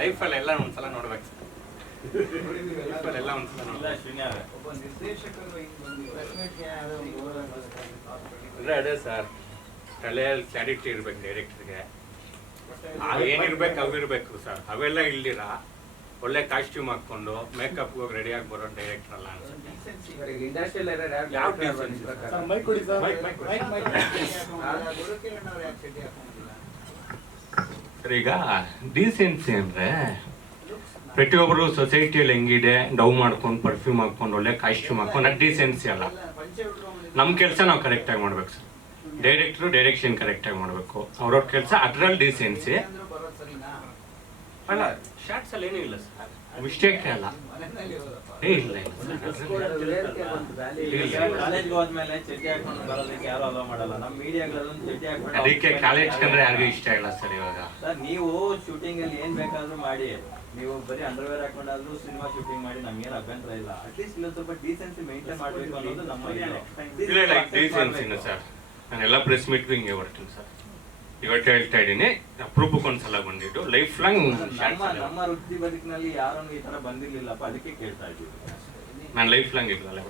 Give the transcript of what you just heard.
ಲೈಫಲ್ಲಿ ಎಲ್ಲ ಒಂದ್ಸಲ ನೋಡ್ಬೇಕು. ಸರ್ ಎಲ್ಲ ಒಂದ್ಸಲ ಅಂದ್ರೆ ಅದೇ ಸರ್ ತಲೆಯಲ್ಲಿ ಕ್ಲಾರಿಟಿ ಇರ್ಬೇಕು ಡೈರೆಕ್ಟರ್ಗೆ ಏನಿರ್ಬೇಕು ಅವಿರ್ಬೇಕು ಸರ್. ಅವೆಲ್ಲ ಇಲ್ದಿರ? ಒಳ್ಳೆ ಕಾಸ್ಟ್ಯೂಮ್ ಹಾಕೊಂಡು ಮೇಕಪ್ ಹೋಗಿ ರೆಡಿ ಆಗಿ ಬರೋ ಡೈರೆಕ್ಟರ್ ಅಲ್ಲ ಅನ್ಸುತ್ತೆ. ಇಂಡಸ್ಟ್ರಿಯಲ್ ಯಾವ decency? ಸರ್ ಮೈಕ್ ಕೊಡಿ ಸರ್. ಮೈಕ್, ಮೈಕ್ ಕೊಡಿ. Mike mike. ಸರ್ ಈಗ ಡೀಸೆನ್ಸಿ ಅಂದ್ರೆ ಪ್ರತಿಯೊಬ್ಬರು ಸೊಸೈಟಿಯಲ್ಲಿ ಹೆಂಗಿದೆ ಡೌ ಮಾಡ್ಕೊಂಡು ಪರ್ಫ್ಯೂಮ್ ಹಾಕೊಂಡು ಒಳ್ಳೆ ಕಾಸ್ಟ್ಯೂಮ್ ಹಾಕೊಂಡು ಅದು ಡೀಸೆನ್ಸಿ ಅಲ್ಲ. ನಮ್ಮ ಕೆಲಸ ನಾವು ಕರೆಕ್ಟಾಗಿ ಮಾಡ್ಬೇಕು ಸರ್. ಡೈರೆಕ್ಟ್ರು ಡೈರೆಕ್ಷನ್ ಕರೆಕ್ಟಾಗಿ ಮಾಡಬೇಕು. ಅವ್ರವ್ರ ಕೆಲಸ ಅದ್ರಲ್ಲಿ ಡೀಸೆನ್ಸಿ ಅಲ್ಲ ಶಾರ್ಟ್ಸ್ ಅಲ್ಲಿ ಏನೂ ಇಲ್ಲ ಸರ್ ಮಿಸ್ಟೇಕ್ ಅಲ್ಲ. ಏ ಇಲ್ಲ ಕಾಲೇಜ್ಗೆ ಹೋದ್ಮೇಲೆ ಚಡ್ಡಿ ಹಾಕೊಂಡು ಬರೋದಕ್ಕೆ ಯಾರು ಅಲೋ ಮಾಡಲ್ಲ. ನಮ್ಮ ಮೀಡಿಯಾಗಳಲ್ಲೂ ಚಡ್ಡಿ ಹಾಕೊಂಡು ಅದಕ್ಕೆ ಕಾಲೇಜ್ ಕಂಡ್ರೆ ಯಾರಿಗೂ ಇಷ್ಟ ಇಲ್ಲ ಸರ್ ಇವಾಗ. ಸರ್ ನೀವು ಶೂಟಿಂಗ್ ಅಲ್ಲಿ ಏನ್ ಬೇಕಾದ್ರೂ ಮಾಡಿ. ನೀವು ಬರೀ ಅಂಡರ್ವೇರ್ ಹಾಕೊಂಡಾದ್ರೂ ಸಿನಿಮಾ ಶೂಟಿಂಗ್ ಮಾಡಿ ನಮ್ಗೇನು ಅಭ್ಯಂತರ ಇಲ್ಲ. ಅಟ್ಲೀಸ್ಟ್ ಇಲ್ಲೊಂದು ಸ್ವಲ್ಪ ಡೀಸೆನ್ಸಿ ಮೇಂಟೈನ್ ಮಾಡಬೇಕು ಅನ್ನೋದು ನಮ್ಮ ಇದು. ಇಲ್ಲ ಇಲ್ಲ ಡೀಸೆನ್ಸಿನ ಸರ್ ನಾನೆಲ್ಲ ಪ್ರೆಸ್ ಮೀಟ್ಗೂ ಹಿಂಗೆ ಬರ್ತೀನಿ ಸರ್ ಇವತ್ತು ಹೇಳ್ತಾ ಇದ್ದೀನಿ. ಸಲ ಬಂದಿದ್ದು. ಲೈಫ್ ಲಾಂಗ್ ನಮ್ಮ ವೃತ್ತಿ ಬದುಕಿನಲ್ಲಿ ಯಾರನ್ನು ಈ ತರ ಬಂದಿರ್ಲಿಲ್ಲಪ್ಪ? ಅದಕ್ಕೆ ಕೇಳ್ತಾ ಇದ್ದೀನಿ. ನಾನು ಲೈಫ್ ಲಾಂಗ್ ಇರಲ್ಲ